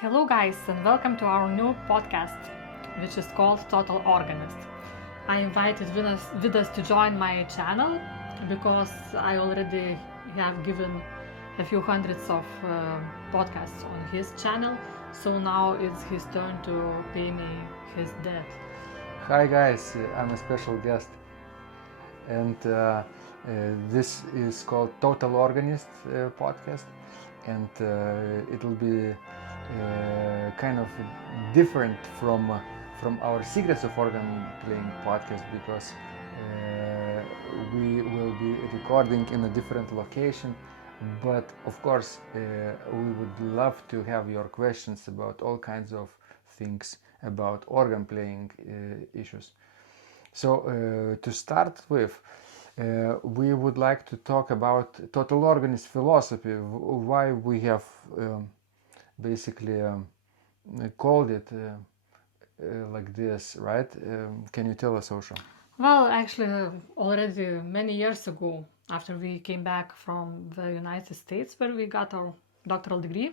Hello guys and welcome to our new podcast, which is called Total Organist. I invited Vidas to join my channel because I already have given a few hundreds of podcasts on his channel, so now it's his turn to pay me his debt. Hi guys, I'm a special guest, and this is called Total Organist podcast, and it'll be kind of different from our Secrets of Organ Playing podcast because we will be recording in a different location, but of course we would love to have your questions about all kinds of things about organ playing issues. So to start with, we would like to talk about Total Organist philosophy, why we have basically called it like this, right? Can you tell us, Ausra? Well, actually, already many years ago, after we came back from the United States, where we got our doctoral degree,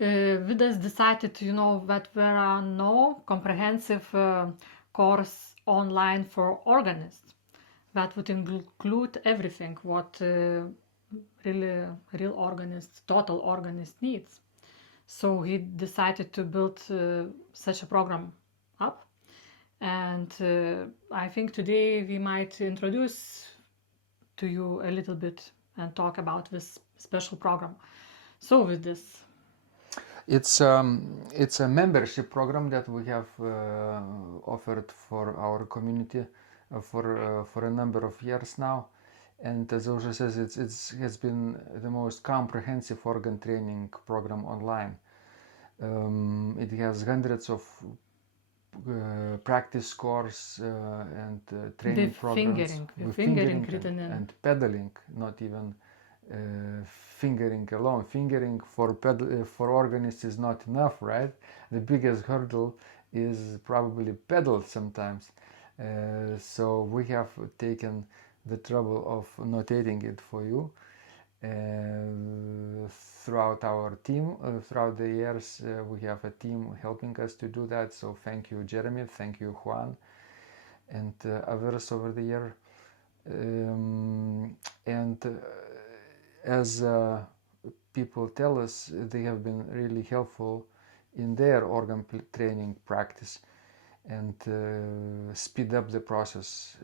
Vidas decided, that there are no comprehensive course online for organists that would include everything what real organist, total organist needs. So he decided to build such a program up, and I think today we might introduce to you a little bit and talk about this special program. So with this, it's a membership program that we have offered for our community for a number of years now, and as Ausra says, it has been the most comprehensive organ training program online. It has hundreds of practice scores and training programs with fingering written in. And pedaling, not even fingering alone. Fingering for organists is not enough, right? The biggest hurdle is probably pedal sometimes. So we have taken the trouble of notating it for you throughout our team. Throughout the years, we have a team helping us to do that. So thank you, Jeremy. Thank you, Juan, and others over the year. As people tell us, they have been really helpful in their organ training practice and speed up the process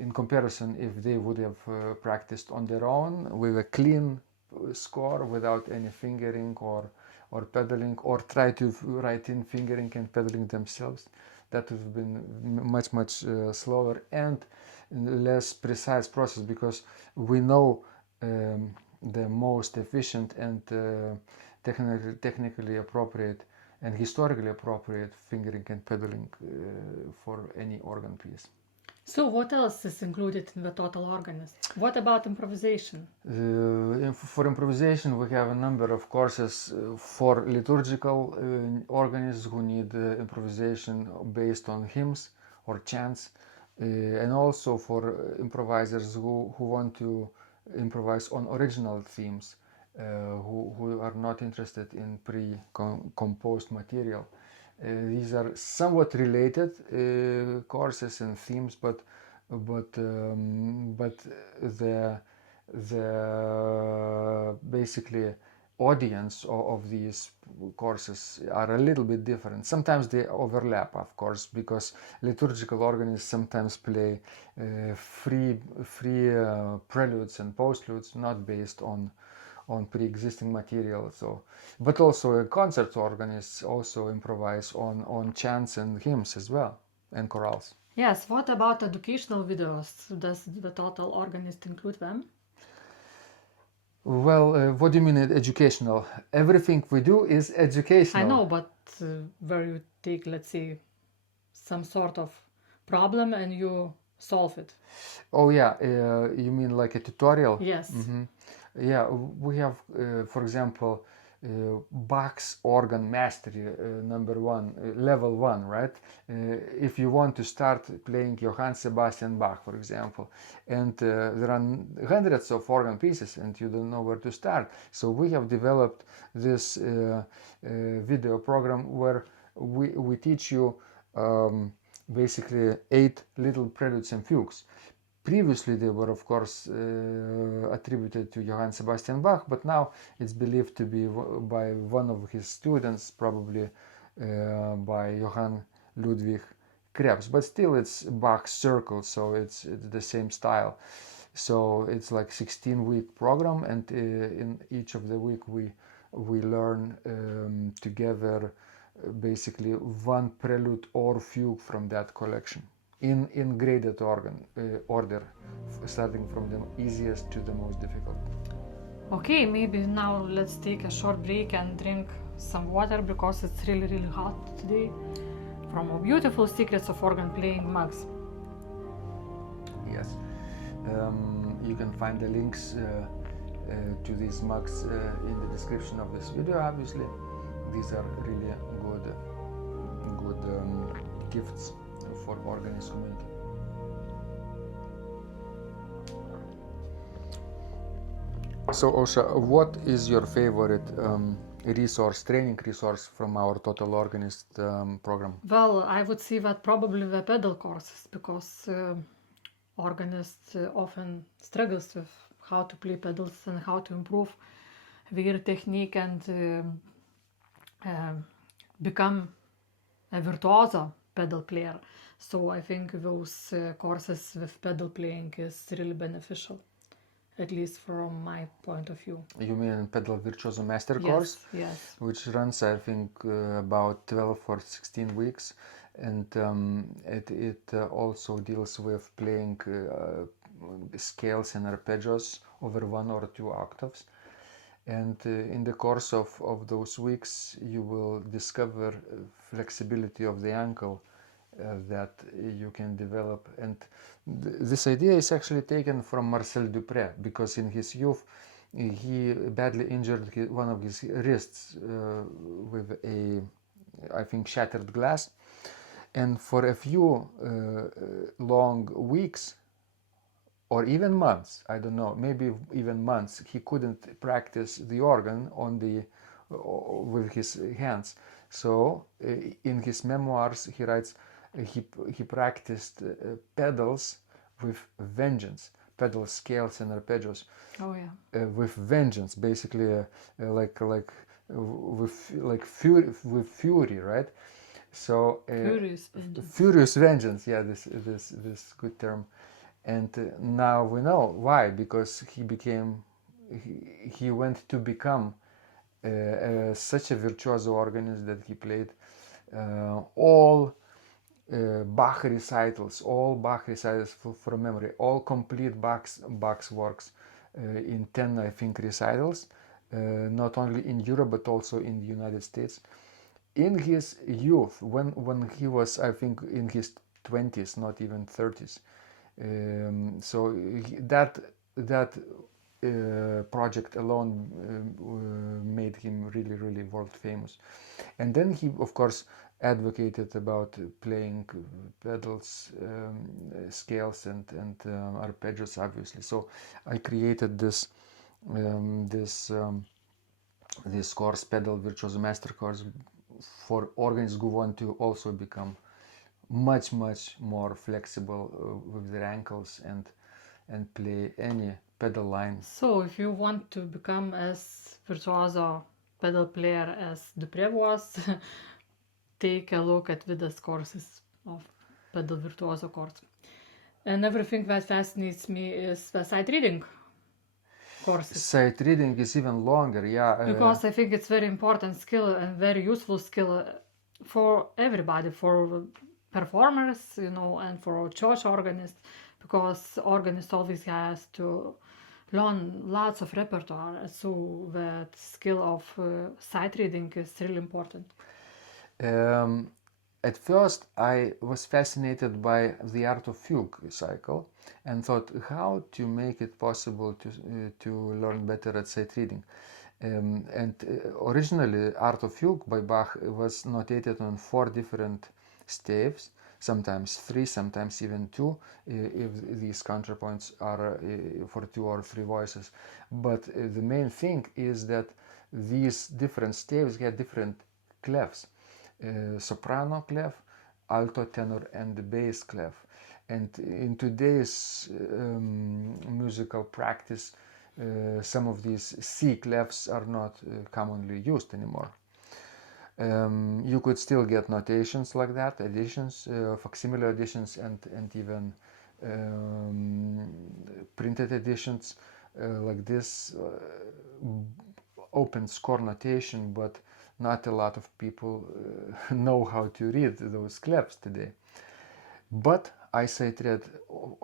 in comparison if they would have practiced on their own with a clean score without any fingering or pedaling, or try to write in fingering and pedaling themselves. That would have been much slower and less precise process, because we know the most efficient and technically appropriate and historically appropriate fingering and pedaling for any organ piece. So what else is included in the Total Organist? What about improvisation? For improvisation, we have a number of courses for liturgical organists who need improvisation based on hymns or chants, and also for improvisers who want to improvise on original themes, who are not interested in pre-composed material. These are somewhat related courses and themes, but the basically audience of these courses are a little bit different. Sometimes they overlap, of course, because liturgical organists sometimes play free preludes and postludes, not based on pre-existing material. So, but also concert organists also improvise on chants and hymns as well, and chorales. Yes, what about educational videos? Does the Total Organist include them? Well, what do you mean educational? Everything we do is educational. I know, but where you take, let's say, some sort of problem and you solve it. Oh yeah, you mean like a tutorial? Yes. Mm-hmm. Yeah, we have, for example, Bach's organ mastery level 1, right? If you want to start playing Johann Sebastian Bach, for example, and there are hundreds of organ pieces and you don't know where to start, so we have developed this video program where we teach you basically 8 little preludes and fugues. Previously, they were, of course, attributed to Johann Sebastian Bach, but now it's believed to be by one of his students, probably by Johann Ludwig Krebs. But still, it's Bach's circle, so it's the same style. So it's like 16-week program, and in each of the week we learn together basically one prelude or fugue from that collection in graded order, starting from the easiest to the most difficult. Okay, maybe now let's take a short break and drink some water because it's really hot today. From our beautiful Secrets of Organ Playing mugs. Yes, you can find the links to these mugs in the description of this video. Obviously, these are really good gifts for organist community. So Ausra, what is your favorite training resource from our Total Organist program? Well, I would say that probably the pedal courses, because organists often struggles with how to play pedals and how to improve their technique and become a virtuoso pedal player. So I think those courses with pedal playing is really beneficial, at least from my point of view. You mean Pedal Virtuoso Master Yes, course? yes. Which runs, I think, about 12 or 16 weeks, and it also deals with playing scales and arpeggios over 1 or 2 octaves. And in the course of those weeks, you will discover flexibility of the ankle that you can develop. And this idea is actually taken from Marcel Dupré, because in his youth he badly injured one of his wrists with a, I think, shattered glass. And for a few long weeks, or even months, I don't know, maybe even months, he couldn't practice the organ with his hands. So in his memoirs he writes he practiced pedals with vengeance, pedal scales and arpeggios. Oh yeah. With vengeance, basically, with fury, right? So Furious vengeance. Furious vengeance, yeah, this good term. And now we know why, because he went to become such a virtuoso organist that he played all Bach recitals from memory, all complete Bach's works in 10, I think, recitals, not only in Europe but also in the United States. In his youth, when he was, I think, in his 20s, not even 30s. So that project alone made him really world famous. And then he, of course, advocated about playing pedals, scales and arpeggios, obviously. So I created this course, Pedal Virtuoso Master course, for organists who want to also become much more flexible with their ankles and play any pedal line. So if you want to become as virtuoso pedal player as Dupré was, take a look at Vidas courses of pedal virtuoso course. And everything that fascinates me is the sight reading courses. Sight reading is even longer, yeah. Because I think it's very important skill and very useful skill for everybody, for performers, and for church organists, because organist always has to learn lots of repertoire, so that skill of sight reading is really important. At first I was fascinated by the Art of Fugue cycle and thought how to make it possible to learn better at sight reading. Originally, Art of Fugue by Bach was notated on 4 different staves, sometimes 3, sometimes even 2, if these counterpoints are for 2 or 3 voices. But the main thing is that these different staves had different clefs, soprano clef, alto, tenor, and the bass clef. And in today's musical practice, some of these C-Clefs are not commonly used anymore. You could still get notations like that, editions, facsimile editions, and even printed editions like this, open score notation, but not a lot of people know how to read those clefs today. But I sight read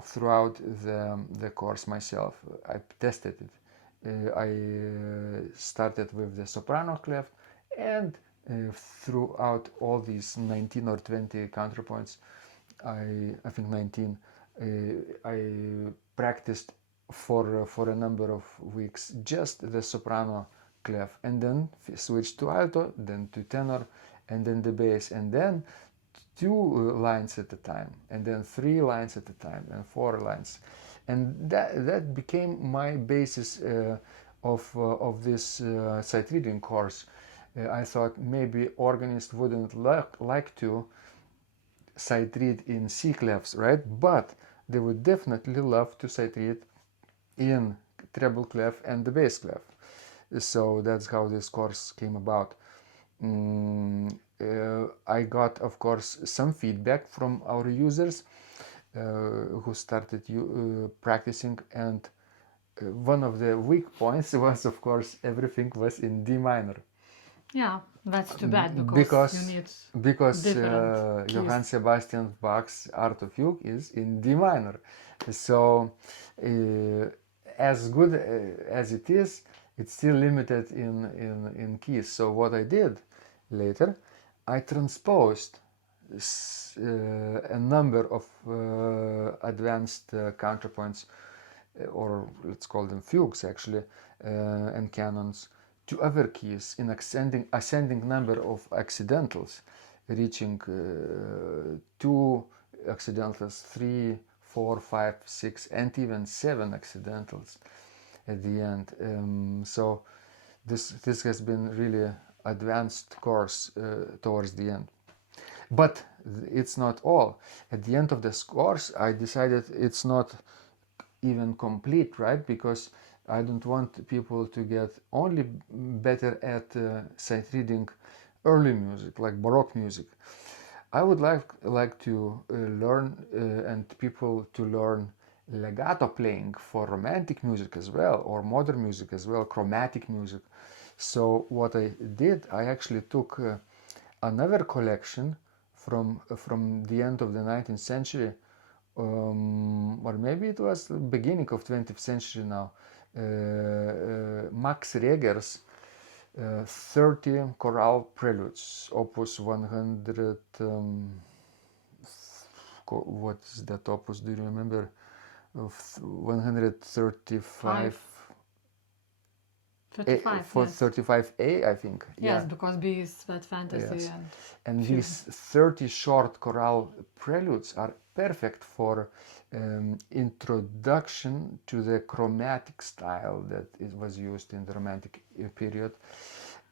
throughout the course myself. I tested it. I started with the soprano clef, and throughout all these 19 or 20 counterpoints, I think 19, I practiced for a number of weeks just the soprano clef, and then switched to alto, then to tenor, and then the bass, and then 2 lines at a time, and then 3 lines at a time, and 4 lines, and that became my basis of this sight reading course. I thought maybe organists wouldn't like to sight read in C-Clefs, right? But they would definitely love to sight read in treble clef and the bass clef. So that's how this course came about. I got, of course, some feedback from our users who started practicing, and one of the weak points was, of course, everything was in D minor. Yeah, that's too bad, because you need because Johann Sebastian Bach's Art of Fugue is in D minor. So as good as it is, it's still limited in keys. So what I did later, I transposed a number of advanced counterpoints, or let's call them fugues actually, and canons, to other keys in ascending number of accidentals, reaching 2 accidentals, 3, 4, 5, 6, and even 7 accidentals at the end. So this has been really advanced course towards the end. But it's not all. At the end of this course, I decided it's not even complete, right? Because I don't want people to get only better at sight reading early music, like Baroque music. I would like to learn and people to learn legato playing for romantic music as well, or modern music as well, chromatic music. So what I did, I actually took another collection from the end of the 19th century, or maybe it was the beginning of 20th century now, Max Reger's 30 chorale preludes, opus 100. What is that opus? Do you remember? 135. 35, for yes. 35A, I think. Yes, Yeah. because B is that fantasy. Yes. And And these 30 short chorale preludes are perfect for introduction to the chromatic style that it was used in the Romantic period,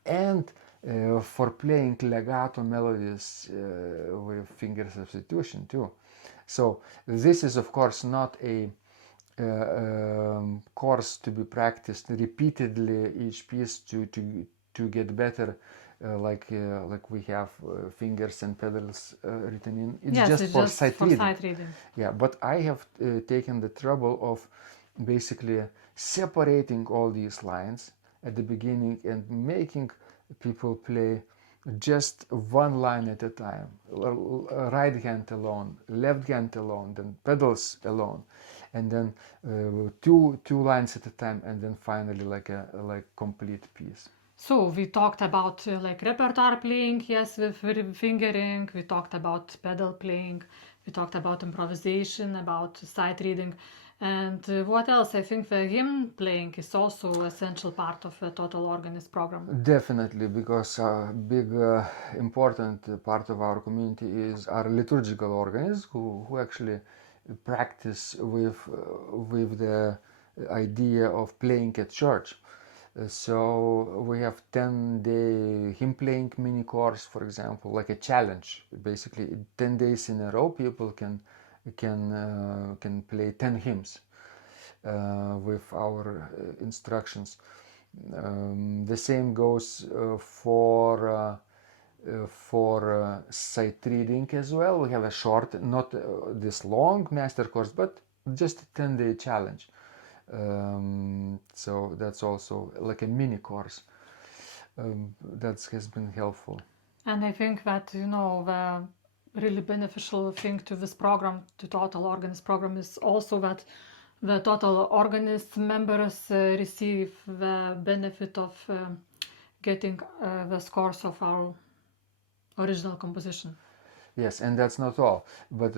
and for playing legato melodies with finger substitution too. So this is, of course, not a course to be practiced repeatedly each piece to get better, like we have fingers and pedals written in. It's yes, just it's for just sight for reading. sight reading. Yeah, but I have taken the trouble of basically separating all these lines at the beginning and making people play just one line at a time, right hand alone, left hand alone, then pedals alone, and then two lines at a time, and then finally like complete piece. So we talked about like repertoire playing, yes, with fingering. We talked about pedal playing. We talked about improvisation, about sight reading. And what else? I think the hymn playing is also an essential part of the Total Organist program. Definitely, because a big important part of our community is our liturgical organists who actually practice with the idea of playing at church. So we have 10-day hymn playing mini course, for example, like a challenge. Basically, 10 days in a row, people can play 10 hymns with our instructions. The same goes for sight reading as well. We have a short, not this long master course, but just a 10-day challenge. So that's also like a mini course. That has been helpful. And I think that, the really beneficial thing to this program, to Total Organist program, is also that the Total Organist members receive the benefit of getting the scores of our original composition. Yes, and that's not all. But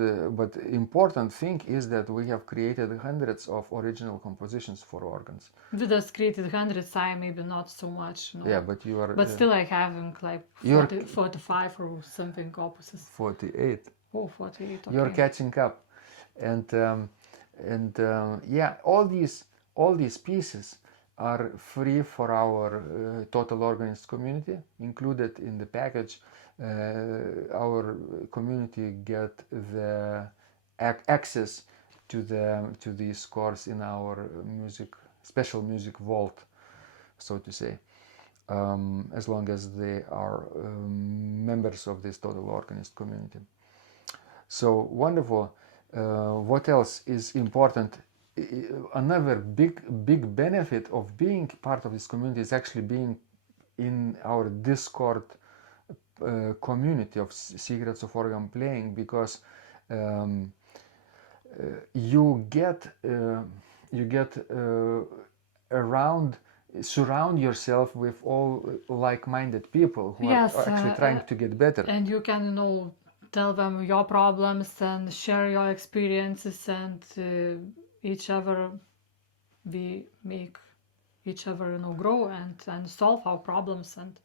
important thing is that we have created hundreds of original compositions for organs. Vidas created hundreds, I maybe not so much. Yeah, but you are. But still, I having like 45 or something oppuses. 48. Oh, 48. Okay. You're catching up, and yeah, all these pieces are free for our Total Organist community, included in the package. Our community get the access to these scores in our special music vault, so to say, as long as they are members of this Total Organist community. So wonderful. What else is important? Another big benefit of being part of this community is actually being in our Discord community of Secrets of Organ Playing, because you get surround yourself with all like-minded people who are actually trying to get better. And you can, tell them your problems and share your experiences, and each other, we make each other grow and solve our problems and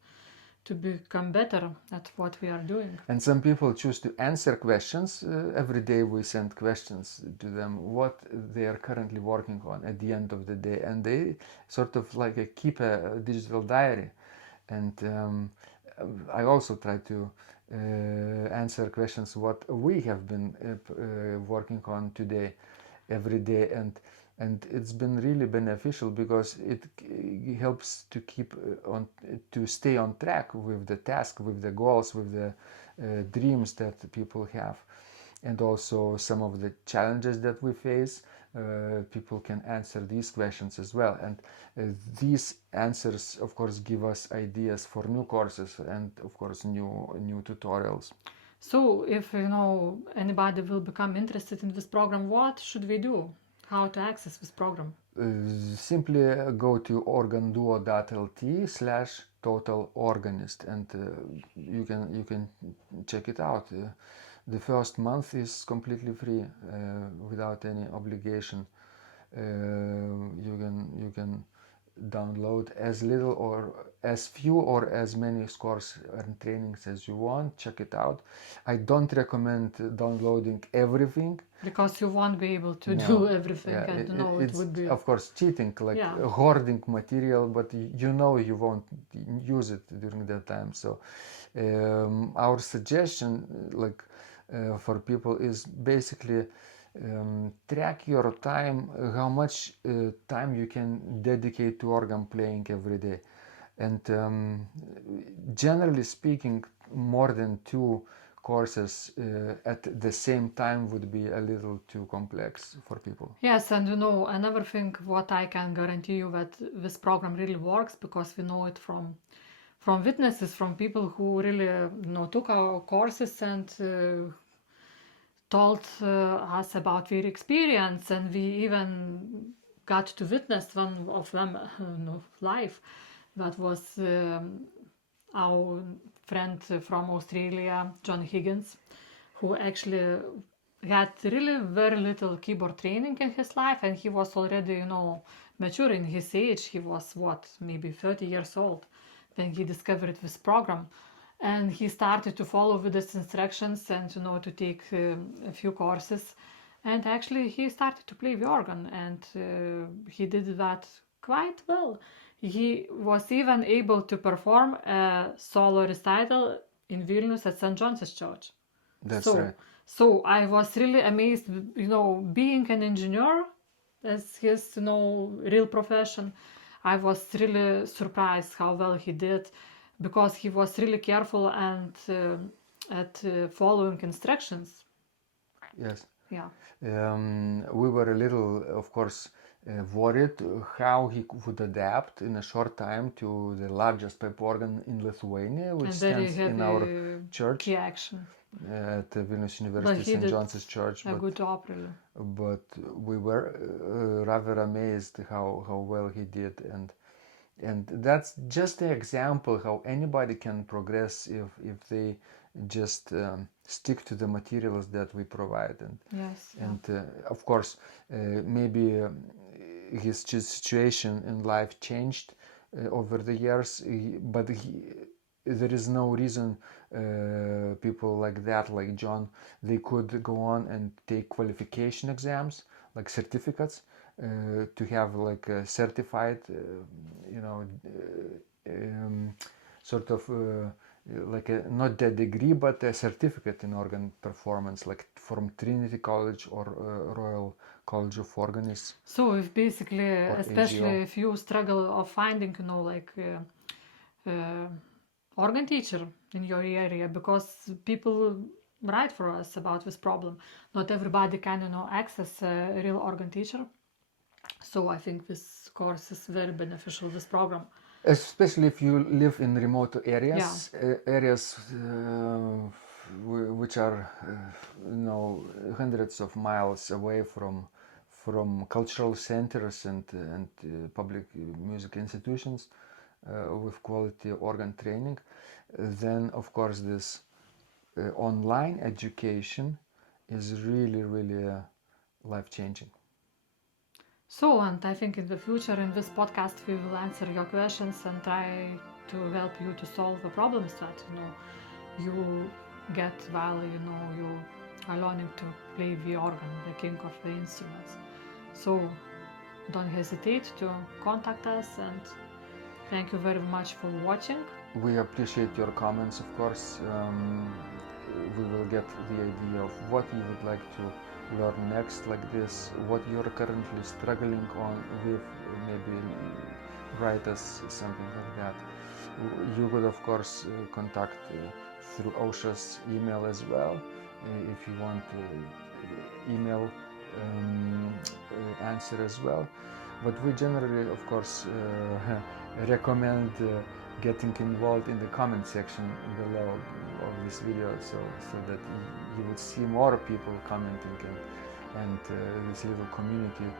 to become better at what we are doing. And some people choose to answer questions. Every day we send questions to them what they are currently working on at the end of the day, and they sort of like keep a digital diary. And I also try to answer questions what we have been working on today, every day, and it's been really beneficial because it helps to keep to stay on track with the task, with the goals, with the dreams that people have, and also some of the challenges that we face. People can answer these questions as well, and these answers of course give us ideas for new courses and of course new tutorials. So if anybody will become interested in this program, what should we do? How to access this program? Simply go to organduo.lt/Total Organist, and you can check it out. The first month is completely free, without any obligation. You can download as little or as few or as many scores and trainings as you want. Check it out. I don't recommend downloading everything, because you won't be able to do everything. Yeah, it would be, of course, cheating, like hoarding material, but you won't use it during that time. So our suggestion, for people, is basically track your time, how much time you can dedicate to organ playing every day, and generally speaking, more than 2 courses at the same time would be a little too complex for people. Yes, and another thing what I can guarantee you that this program really works, because we know it from witnesses, from people who really took our courses and told us about their experience, and we even got to witness one of them live. That was our friend from Australia, John Higgins, who actually had really very little keyboard training in his life, and he was already, mature in his age. He was, maybe 30 years old when he discovered this program. And he started to follow with his instructions and, to take a few courses. And actually, he started to play the organ, and he did that quite well. He was even able to perform a solo recital in Vilnius at St. John's Church. That's so, right. So I was really amazed, being an engineer as his, real profession. I was really surprised how well he did, because he was really careful and at following instructions. Yes. Yeah. We were a little, of course, worried how he would adapt in a short time to the largest pipe organ in Lithuania, which stands in our church key action at Vilnius University St. John's Church. A good job, really. But we were rather amazed how well he did, and that's just an example how anybody can progress if they just stick to the materials that we provide. And yes, and of course maybe his situation in life changed over the years, but there is no reason people like that, like John, they could go on and take qualification exams, like certificates, to have like a certified, sort of like not a degree but a certificate in organ performance, like from Trinity College or Royal College of Organists. So if basically, especially AGO. If you struggle of finding, organ teacher in your area, because people write for us about this problem. Not everybody can, access a real organ teacher. So I think this course is very beneficial, this program. Especially if you live in remote areas, areas which are, hundreds of miles away from cultural centers and public music institutions with quality organ training. Then, of course, this online education is really, really life-changing. So, and I think in the future, in this podcast, we will answer your questions and try to help you to solve the problems that, you get while, you are learning to play the organ, the king of the instruments. So, don't hesitate to contact us, and thank you very much for watching. We appreciate your comments, of course. We will get the idea of what you would like to learn next like this, what you're currently struggling on with, maybe write us something like that. You could, of course, contact through Ausra's email as well, if you want email answer as well. But we generally, of course, recommend getting involved in the comment section below of this video, so that you would see more people commenting, and this little community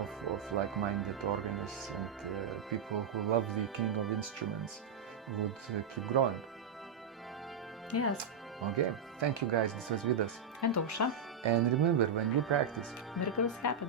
of like-minded organists and people who love the king of instruments would keep growing. Yes. Okay, thank you guys. This was Vidas and Ausra. And remember, when you practice, miracles happen.